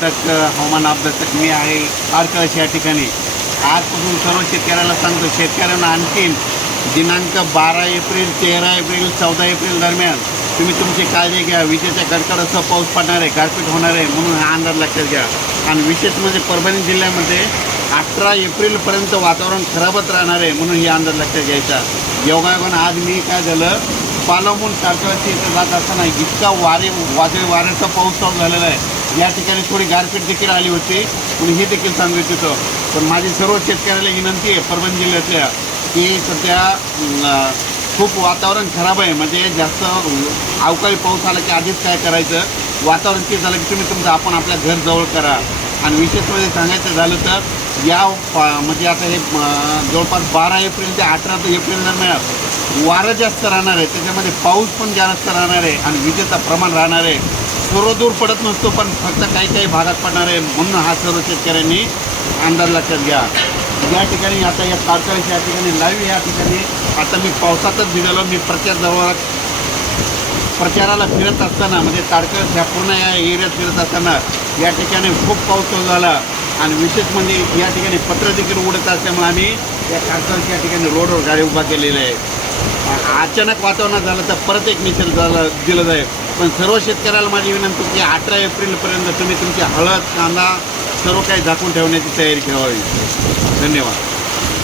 अभ्यासक हवामान अभ्यासक मी आहे तारकळस या ठिकाणी. आजपासून सर्व शेतकऱ्याला सांगतो, शेतकऱ्यांना आणखीन दिनांक 12 एप्रिल, 13 एप्रिल, 14 एप्रिल दरम्यान तुम्ही तुमची काळजी घ्या. विजेच्या कडकडासह पाऊस पडणार आहे, गारपीट होणार आहे, म्हणून हा अंदाज लक्षात घ्या. आणि विशेष म्हणजे परभणी जिल्ह्यामध्ये 18 एप्रिलपर्यंत वातावरण खराबच राहणार आहे, म्हणून ही अंदाज लक्षात घ्यायचा. योगायोगानं आज मी काय झालं, पालवून तारकळशी इथं जात असताना इतका वादळी वाऱ्याचा पाऊस चालू झालेला आहे. या ठिकाणी थोडी गारपीट देखील आली होती, म्हणून हे देखील सांगू इच्छितो. पण माझी सर्व शेतकऱ्याला विनंती आहे परभणी जिल्ह्यातल्या, की सध्या खूप वातावरण खराब आहे. म्हणजे जास्त अवकाळी पाऊस आला की आधीच काय करायचं, वातावरण ते झालं की तुम्ही तुमचं आपण आपल्या घर जवळ करा. आणि विशेष म्हणजे सांगायचं झालं तर म्हणजे आता हे जवळपास 12 एप्रिल ते 18 एप्रिल दरम्यान वारं जास्त राहणार आहे, त्याच्यामध्ये पाऊस पण जास्त राहणार आहे आणि विजेचं प्रमाण राहणार आहे. सर्व दूर पडत नसतो, पण फक्त काही भागात पडणार आहे, म्हणून हा सर्व शेतकऱ्यांनी अंदाज लक्षात घ्या. या ठिकाणी आता या तारकळस या ठिकाणी लाईव्ह या ठिकाणी आता मी पावसातच भिजलो. मी प्रचाराला फिरत असताना म्हणजे तारकळस ह्या पूर्ण या एरियात फिरत असताना या ठिकाणी खूप पाऊस चालू झाला. आणि विशेष म्हणजे या ठिकाणी पत्र देखील उडत असल्यामुळे आम्ही या तारकळस या ठिकाणी रोडवर गाडी उभा केलेली आहे. अचानक वातावरणात झालं तर परत एक निषेध दिलं जाईल. पण सर्व शेतकऱ्याला माझी विनंती की 18 एप्रिलपर्यंत तुम्ही तुमची हळद, कांदा सर्व काही झाकून ठेवण्याची तयारी ठेवावी. धन्यवाद.